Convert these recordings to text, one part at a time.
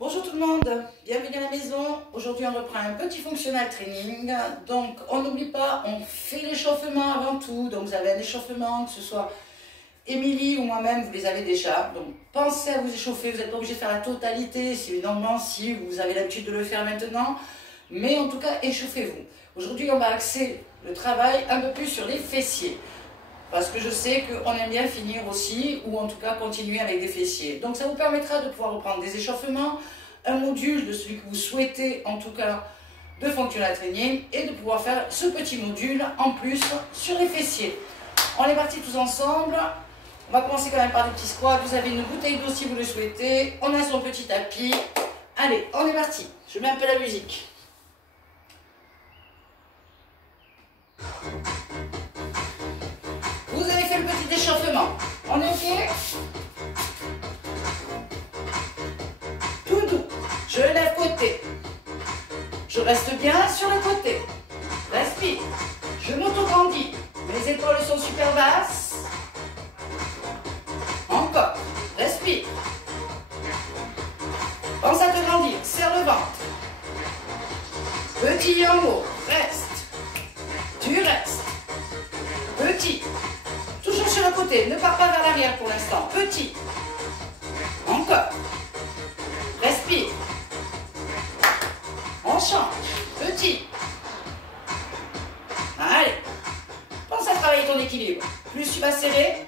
Bonjour tout le monde, bienvenue à la maison. Aujourd'hui on reprend un petit functional training. Donc on n'oublie pas, on fait l'échauffement avant tout. Donc vous avez un échauffement, que ce soit Émilie ou moi-même, vous les avez déjà. Donc pensez à vous échauffer, vous n'êtes pas obligé de faire la totalité, c'est évidemment si vous avez l'habitude de le faire maintenant. Mais en tout cas, échauffez-vous. Aujourd'hui on va axer le travail un peu plus sur les fessiers. Parce que je sais qu'on aime bien finir aussi, ou en tout cas continuer avec des fessiers. Donc ça vous permettra de pouvoir reprendre des échauffements, un module de celui que vous souhaitez en tout cas de functional training, et de pouvoir faire ce petit module en plus sur les fessiers. On est partis tous ensemble. On va commencer quand même par des petits squats. Vous avez une bouteille d'eau si vous le souhaitez. On a son petit tapis. Allez, on est parti. Je mets un peu la musique. Vous avez fait le petit échauffement. On est OK? Tout doux. Je lève côté. Je reste bien sur le côté. Respire. Je m'auto-grandis. Mes épaules sont super basses. Encore. Respire. Pense à te grandir. Serre le ventre. Petit en haut. Reste. Tu restes. Petit. Toujours sur le côté, ne pars pas vers l'arrière pour l'instant. Petit. Encore. Respire. On change. Petit. Allez. Pense à travailler ton équilibre. Plus tu vas serrer,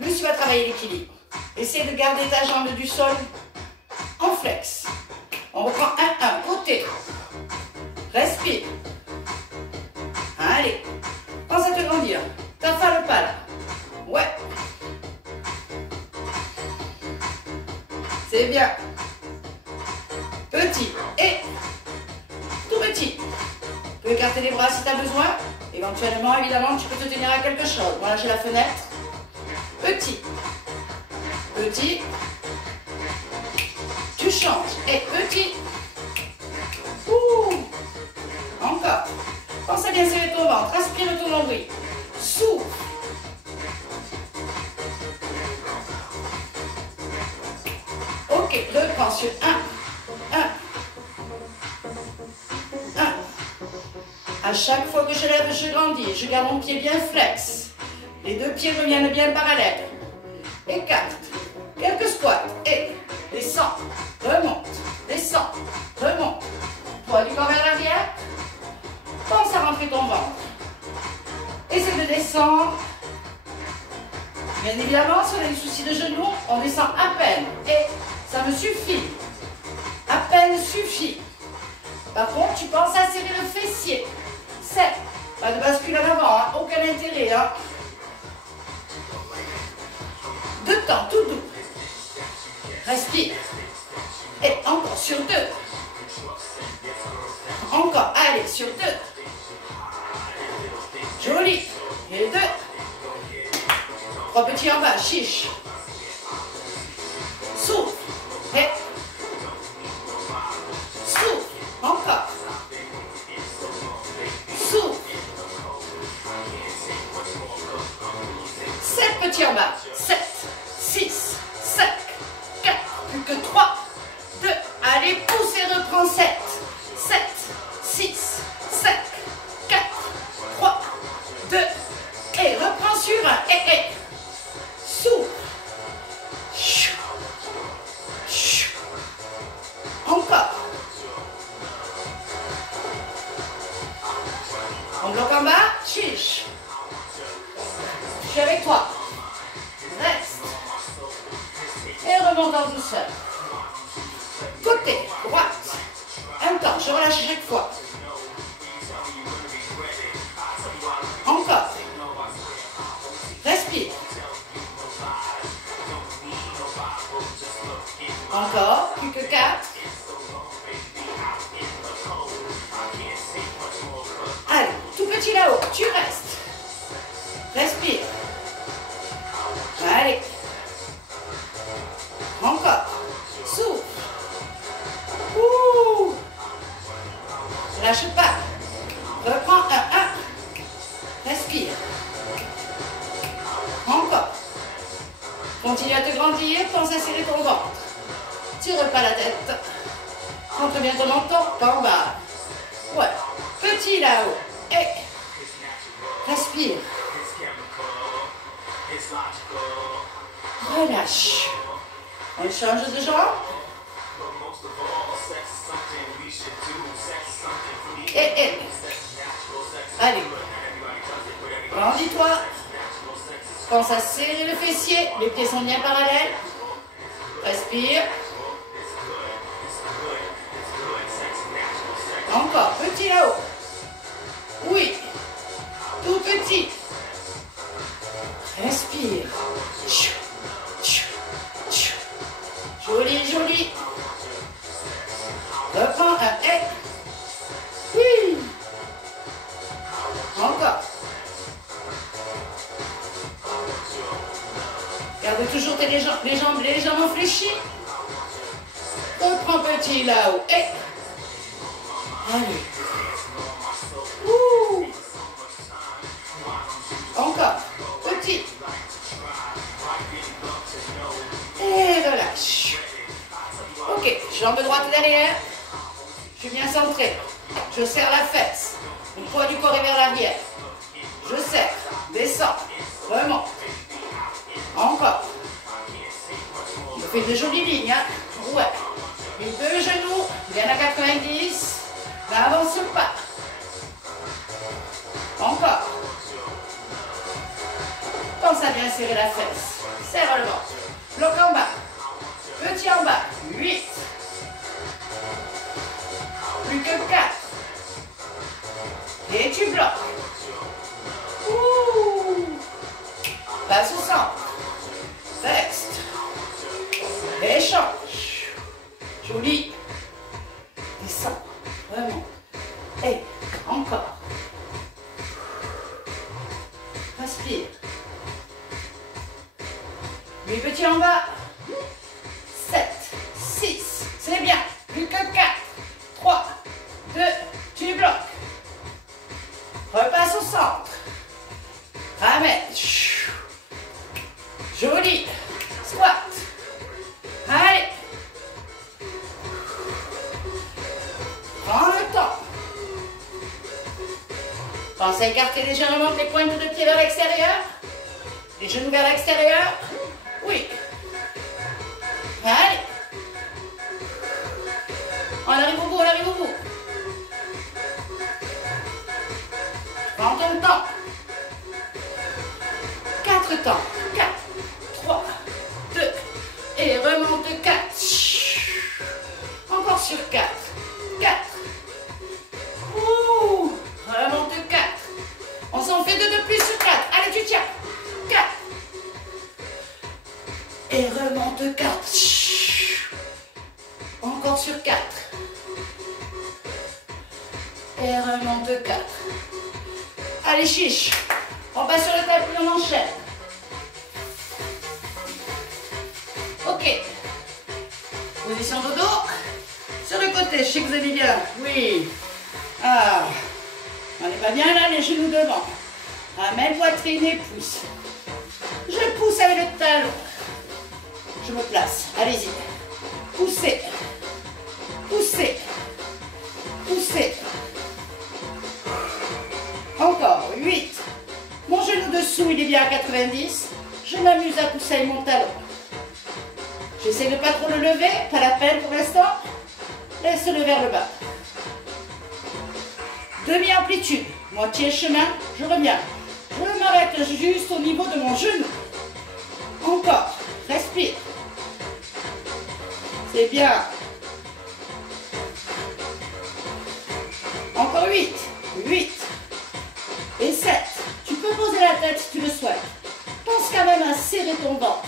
plus tu vas travailler l'équilibre. Essaie de garder ta jambe du sol en flex. On reprend 1-1. Côté. Respire. Allez. Pense à te grandir. T'as pas le pas là. Ouais. C'est bien. Petit et tout petit. Tu peux écarter les bras si tu as besoin. Éventuellement, évidemment, tu peux te tenir à quelque chose. Voilà, j'ai la fenêtre. Petit. Petit. Tu changes. Et petit. Ouh. Encore. Pense à bien serrer ton ventre. Aspire ton nombril. Souffle. Ok, reprends sur 1, 1, 1. À chaque fois que je lève, je grandis. Je garde mon pied bien flex. Les deux pieds reviennent bien parallèles. Écarte. Quelques squats. Et descends. Remonte. Descends. Remonte. Poids du corps vers l'arrière. Pense à rentrer ton ventre. Essaie de descendre. Bien évidemment, si on a des soucis de genoux, on descend à peine. Et ça me suffit. À peine suffit. Par contre, tu penses à serrer le fessier. C'est pas de bascule en avant, hein. Aucun intérêt. Hein. Deux temps, tout doux. Respire. Et encore sur 2. Encore, allez, sur 2. Joli. Et 2. 3 petits en bas, chiche. Souffle. Et. Souffle. Encore. Souffle. 7 petits en bas. 7, 6, 5, 4, plus que 3, 2. Allez, pousse et reprends 7. 7, 6, 5, 4, 3, 2. Et reprends sur 1. Et. Souffle. Encore. On bloque en bas. Chiche. Je suis avec toi. Reste. Et remonte en douceur. Côté. Droite. Un temps. Je relâche chaque fois. Encore. Respire. Encore, plus que 4. Allez, tout petit là-haut, tu restes. Respire. Allez. Encore. Souffle. Ouh. Lâche pas. Reprends 1, 1. Respire. Encore. Continue à te grandir, pense à serrer ton ventre. Tire pas la tête. Centre bien ton menton, pas en bas. Ouais. Petit là-haut. Et respire. Relâche. On change de jambe. Et. Allez. Grandis-toi. Pense à serrer le fessier. Les pieds sont bien parallèles. Respire. Encore. Petit là-haut. Oui. Tout petit. Respire. Joli, joli. Reprends un et. Oui. Encore. Garde toujours les jambes légèrement fléchies. Reprends petit là-haut. Et. Allez. Ouh. Encore. Petit. Et relâche. Ok, jambe droite derrière. Je suis bien centré. Je serre la fesse. Le poids du corps est vers l'arrière. Je serre. Descends. Remonte. Encore. Je fais de jolies lignes. Hein? Ouais. Les deux genoux viennent à 90. N'avance pas. Encore. Pense à bien serrer la fesse. Serre le ventre. Bloc en bas. Petit en bas. 8. Plus que 4. Et tu bloques. Ouh. Passe au centre. Reste. Échange. Joli. Descends. Vraiment. Et encore. Respire. Les petits en bas. 7, 6. C'est bien. Plus que 4. 3, 2. Tu bloques. Repasse au centre. Ramène. Joli. Squat. Allez. Prends le temps. Pense à écarter légèrement tes pointes de pied vers l'extérieur. Les genoux vers l'extérieur. Oui. Allez. On arrive au bout, on arrive au bout. Prends ton temps. 4 temps. 4, 3, 2. Et remonte 4. Encore sur 4. 4. Ouh. Remonte 4. On s'en fait 2 de plus sur 4. Allez, tu tiens. 4. Et remonte 4. Encore sur 4. Et remonte 4. Allez, chiche. On passe sur le tapis, on enchaîne. Ok. Position dodo. Sur le côté, je sais que vous allez bien. Oui. Ah. On n'est pas bien là, les genoux devant. Ramène poitrine et pousse. Je pousse avec le talon. Je me place. Allez-y. Poussez. Poussez. Poussez. Encore. 8. Mon genou dessous, il est bien à 90. Je m'amuse à pousser avec mon talon. J'essaie de ne pas trop le lever. Pas la peine pour l'instant. Laisse-le vers le bas. Demi-amplitude. Moitié chemin. Je reviens. Je m'arrête juste au niveau de mon genou. Encore. Respire. C'est bien. Encore 8. 8. Et 7. Tu peux poser la tête si tu le souhaites. Pense quand même à serrer ton ventre.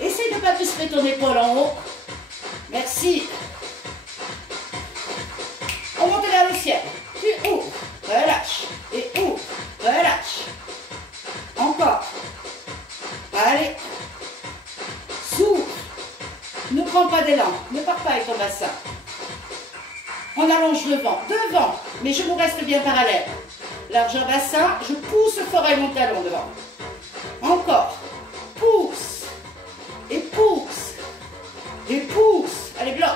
Essaye de ne pas crisper ton épaule en haut. Merci. On monte vers le ciel. Tu ouvres. Relâche. Et ouvre. Relâche. Encore. Allez. Souffle. Ne prends pas d'élan. Ne pars pas avec ton bassin. On allonge le vent. Devant. Mes genoux restent bien parallèles. Largeur bassin. Je pousse fort avec mon talon devant. Encore. Pousse. Et pousse. Et pousse. Allez, bloc.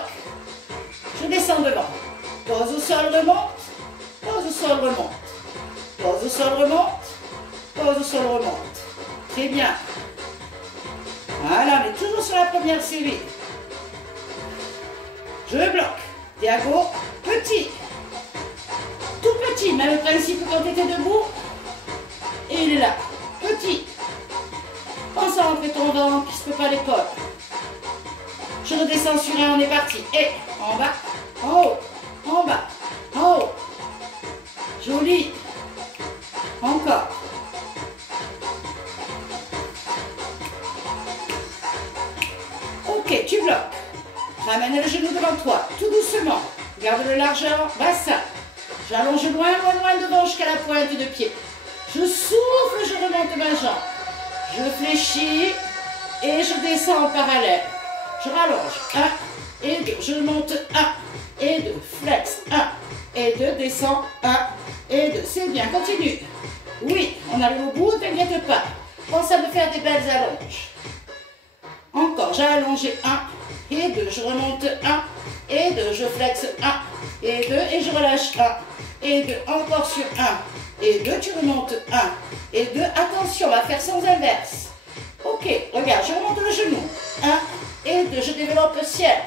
Pose au sol, remonte. Pose au sol, remonte. Pose au sol, remonte. Pose au sol, remonte. Très bien. Voilà, on est toujours sur la première série. Je bloque. Diago, petit. Tout petit, même principe que quand tu étais debout. Et il est là. Petit. Pense à rentrer ton ventre, qui ne se peut pas l'épaule. Je redescends sur un, on est parti. Et en bas, en haut, en bas, en haut. Joli. Encore. Ok, tu bloques. Ramène le genou devant toi, tout doucement. Garde le largeur, bassin. J'allonge loin, loin, loin devant jusqu'à la pointe de pied. Je souffle, je remonte ma jambe. Je fléchis et je descends en parallèle. Je rallonge. 1 et 2. Je monte 1 et 2. Flex. 1 et 2. Descends. 1 et 2. C'est bien. Continue. Oui, on arrive au bout, t'inquiète pas. Pense à me faire des belles allonges. Encore. J'ai allongé 1 et 2. Je remonte 1 et 2. Je flex 1 et 2. Et je relâche 1 et 2. Encore sur 1 et 2. Tu remontes 1 et 2. Attention, on va faire sans inverse. Ok, regarde, je remonte le genou. 1 et 2. Je développe le ciel.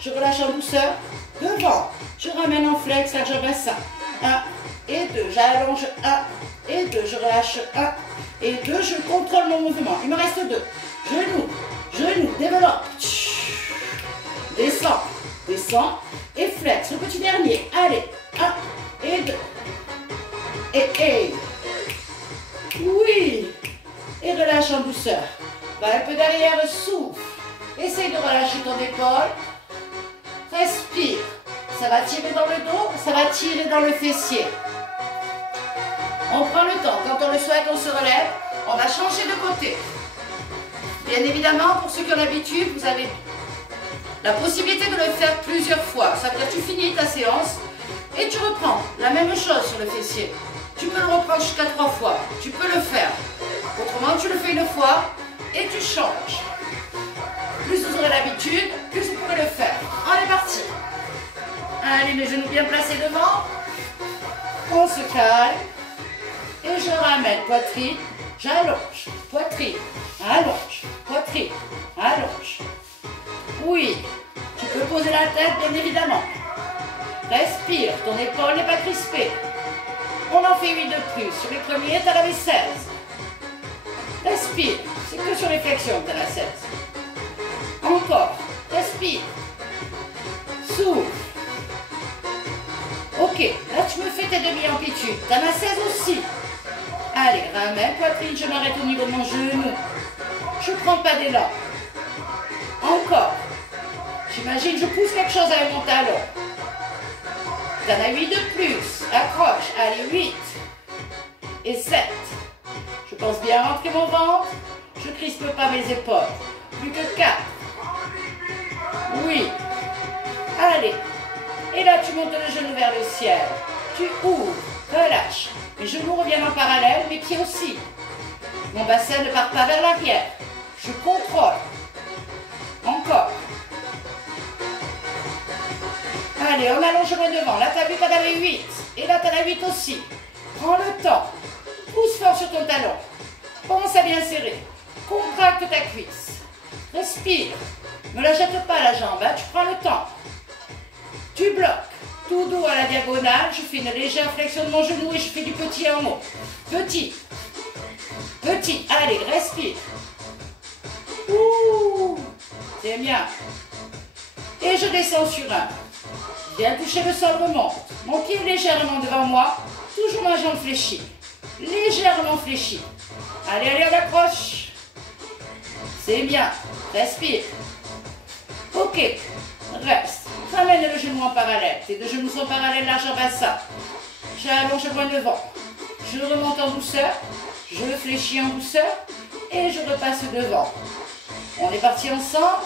Je relâche en douceur. Devant. Je ramène en flex, largeur bassin. 1 et 2. J'allonge 1 et 2. Je relâche 1 et 2. Je contrôle mon mouvement. Il me reste 2. Genou. Genou. Développe. Descends. Descends. Et flex. Le petit dernier. Allez. 1 et 2. Et. Oui. Et relâche en douceur. Va un peu derrière, souffle. Essaye de relâcher ton épaule. Respire. Ça va tirer dans le dos, ça va tirer dans le fessier. On prend le temps. Quand on le souhaite, on se relève. On va changer de côté. Bien évidemment, pour ceux qui ont l'habitude, vous avez la possibilité de le faire plusieurs fois. Ça veut dire que tu finis ta séance et tu reprends la même chose sur le fessier. Tu peux le reprendre jusqu'à 3 fois. Tu peux le faire. Autrement, tu le fais une fois et tu changes. Plus vous aurez l'habitude, plus vous pourrez le faire. On est parti. Allez, les genoux bien placés devant. On se calme. Et je ramène poitrine, j'allonge. Poitrine, allonge. Poitrine, allonge. Oui, tu peux poser la tête, bien évidemment. Respire, ton épaule n'est pas crispée. On en fait 8 de plus. Sur les premiers, tu en avais 16. Respire, c'est que sur les flexions que tu en as 16. Encore, respire. Souffle. Ok, là tu me fais tes demi-amplitudes. Tu en as 16 aussi. Allez, ramène, poitrine, je m'arrête au niveau de mon genou. Je ne prends pas d'élan. Encore. J'imagine, je pousse quelque chose avec mon talon. Tu en as 8 de plus. Accroche. Allez, 8. Et 7. Je pense bien rentrer mon ventre. Je ne crispe pas mes épaules. Plus que 4. Oui. Allez. Et là, tu montes le genou vers le ciel. Tu ouvres. Relâche. Mes genoux reviennent en parallèle, mes pieds aussi. Mon bassin ne part pas vers l'arrière. Je contrôle. Encore. Allez, on allonge loin devant. Là, tu as vu, tu en avais 8. Et là, tu en as 8 aussi. Prends le temps. Pousse fort sur ton talon. Pense à bien serrer. Contracte ta cuisse. Respire. Ne la jette pas la jambe, hein. Tu prends le temps. Tu bloques. Tout doux à la diagonale. Je fais une légère flexion de mon genou et je fais du petit en haut. Petit. Petit. Allez, respire. Ouh. C'est bien. Et je descends sur un. Viens toucher le sol, remonte. Mon pied est légèrement devant moi. Toujours ma jambe fléchie. Légèrement fléchie. Allez, allez, on accroche. C'est bien. Respire. Ok. Reste. Ramène le genou en parallèle. Tes deux genoux sont parallèles, largeur bassin. J'allonge loin devant. Je remonte en douceur. Je fléchis en douceur. Et je repasse devant. On est parti ensemble.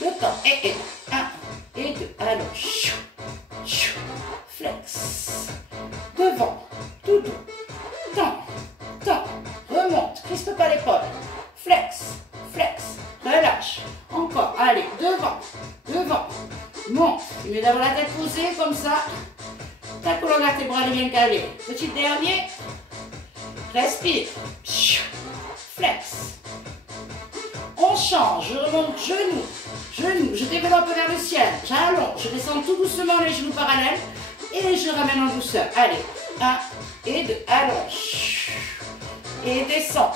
2 temps. Et 1 et 2. Allonge. Flex. Devant. Tout doux. Tends. Tends. Remonte. Crispe pas l'épaule. Flex. Flex. Relâche. Encore. Allez. Devant. devant, monte. Tu mets d'abord la tête posée comme ça. Ta colonne vertébrale est bien calée. Petit dernier. Respire. Flex. On change. Je remonte genou. Genou. Je développe vers le ciel. J'allonge. Je descends tout doucement les genoux parallèles. Et je ramène en douceur. Allez. 1 et 2. Allonge. Et descends.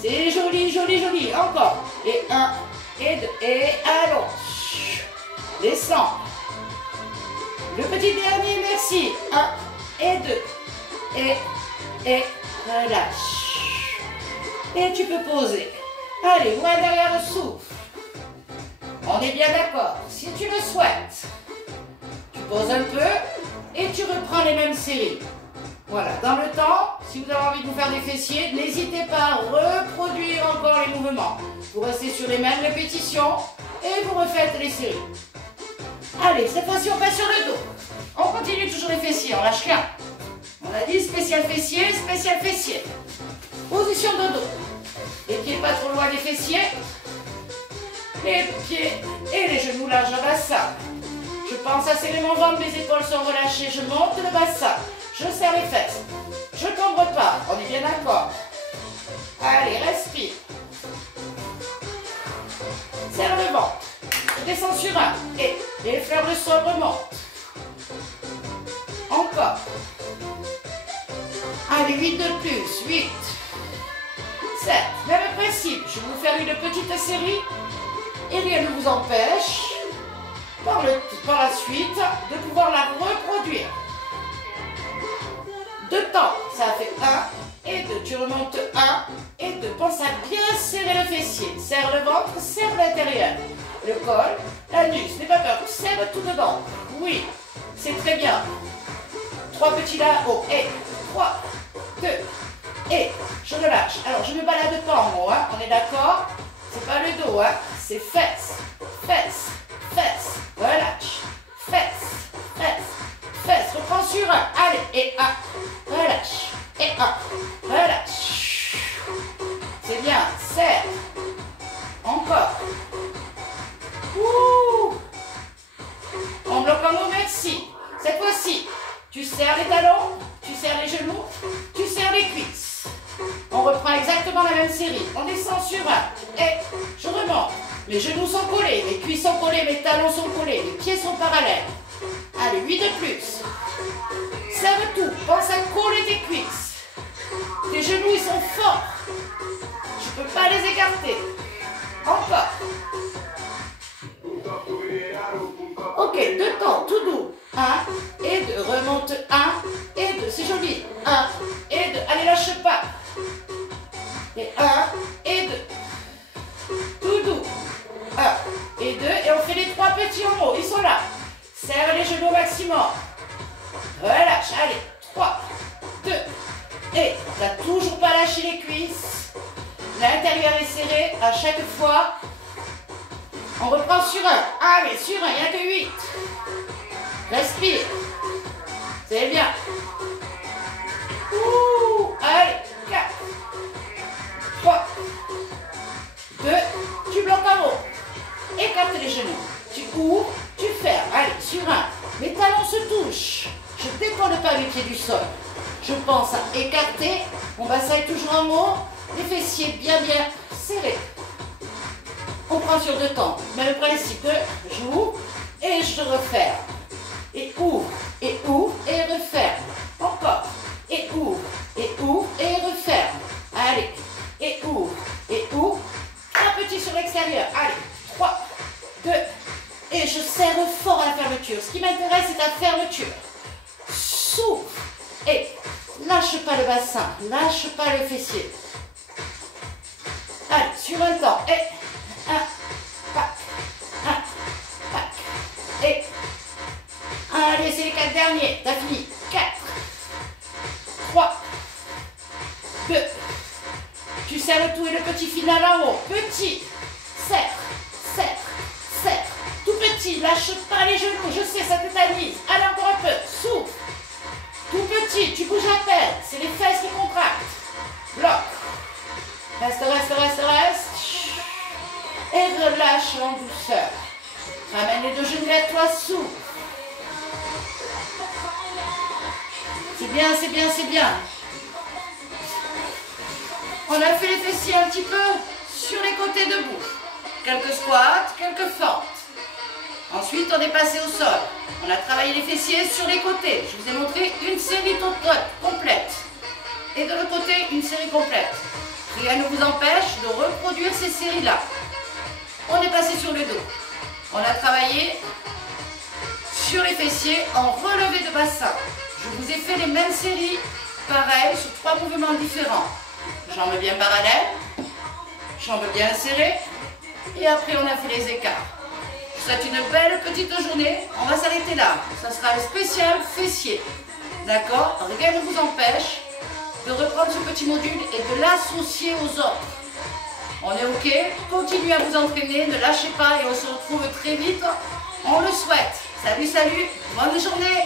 C'est joli, joli, joli. Encore. Et 1 et 2. Et allonge. Descends. Le petit dernier, merci. 1 et 2. Et relâche. Et tu peux poser. Allez, loin derrière le souffle. On est bien d'accord. Si tu le souhaites, tu poses un peu et tu reprends les mêmes séries. Voilà, dans le temps, si vous avez envie de vous faire des fessiers, n'hésitez pas à reproduire encore les mouvements. Vous restez sur les mêmes répétitions et vous refaites les séries. Allez, cette fois-ci, on passe sur le dos. On continue toujours les fessiers, on lâche rien. On a dit spécial fessier, spécial fessier. Position de dos. Les pieds pas trop loin des fessiers. Les pieds et les genoux larges au bassin. Je pense à serrer mon ventre, mes épaules sont relâchées. Je monte le bassin. Je serre les fesses. Je cambre pas. On est bien d'accord. Allez, respire. Serre le ventre. Je descends sur un. Et ferme le sol, remonte. Encore. Allez, 8 de plus. 8. 7. Même principe. Je vais vous faire une petite série. Et rien ne vous empêche, par la suite, de pouvoir la reproduire. 2 temps. Ça fait 1 et 2. Tu remontes 1 et 2. Pense à bien serrer le fessier. Serre le ventre, serre l'intérieur. Le col, l'anus. N'aie pas peur. Serre tout dedans. Oui, c'est très bien. 3 petits là-haut. Et 3, 2, et je relâche. Alors, je ne me balade pas en haut, hein. On est d'accord? C'est pas le dos, hein. C'est fesses, fesses, fesses. Relâche. Fesses, fesses, fesses. Reprends sur un. Allez, et 1. Relâche. Et 1. Relâche. C'est bien. Serre. Encore. Ouh. On bloque en haut, merci. Cette fois-ci, tu serres les talons, tu serres les genoux, tu serres les cuisses. On reprend exactement la même série. On descend sur un. Et je remonte. Mes genoux sont collés, mes cuisses sont collées, mes talons sont collés, mes pieds sont parallèles. Allez, 8 de plus. Serre tout. Pense à coller tes cuisses. Tes genoux, ils sont forts. Je ne peux pas les écarter. Encore. Ok, 2 temps, tout doux. 1 et 2. Remonte 1 et 2. C'est joli. 1 et 2. Allez, lâche pas. Et 1 et 2. Tout doux. 1 et 2. Et on fait les 3 petits en haut. Ils sont là. Serre les genoux au maximum. Relâche. Allez. 3, 2. Et tu n'as toujours pas lâché les cuisses. L'intérieur est serré à chaque fois. On reprend sur un. Allez, sur un. Il n'y a que 8. Respire. C'est bien. Ouh. Allez. 4. 3. 2. Tu bloques en haut. Écarte les genoux. Tu ouvres. Tu fermes. Allez, sur un. Mes talons se touchent. Je ne décolle pas les pieds du sol. Je pense à écarter. Mon bassin est toujours en haut. Les fessiers bien serrés. On prend sur 2 temps. Même principe de j'ouvre et je referme. Et ouvre, et referme. Encore. Et ouvre, et referme. Allez. Et ouvre. Un petit sur l'extérieur. Allez. 3, 2. Et je serre fort à la fermeture. Ce qui m'intéresse, c'est la fermeture. Souffle. Et lâche pas le bassin. Lâche pas les fessiers. Allez, sur un temps. Et 1, pack. 1, pack. Et allez, c'est les 4 derniers. T'as fini. 4, 3, 2. Tu serres le tout et le petit final en haut. Petit. Serre. Tout petit. Lâche pas les genoux. Je sais, ça tétanise. Allez, encore un peu. Souffle. Tout petit. Tu bouges à peine. C'est les fesses qui contractent. Bloc. Reste. Et relâche en douceur. les deux genoux vers toi, s'ouvrent. C'est bien, c'est bien, c'est bien. On a fait les fessiers un petit peu sur les côtés debout. Quelques squats, quelques fentes. Ensuite, on est passé au sol. On a travaillé les fessiers sur les côtés. Je vous ai montré une série complète. Et de l'autre côté, une série complète. Rien ne vous empêche de reproduire ces séries-là. On est passé sur le dos. On a travaillé sur les fessiers en relevé de bassin. Je vous ai fait les mêmes séries, pareil, sur 3 mouvements différents. Jambes bien parallèles, jambes bien serrées, et après on a fait les écarts. Je vous souhaite une belle petite journée. On va s'arrêter là. Ça sera le spécial fessier. D'accord? Rien ne vous empêche de reprendre ce petit module et de l'associer aux autres. On est OK? Continuez à vous entraîner, ne lâchez pas et on se retrouve très vite. On le souhaite. Salut, salut, bonne journée!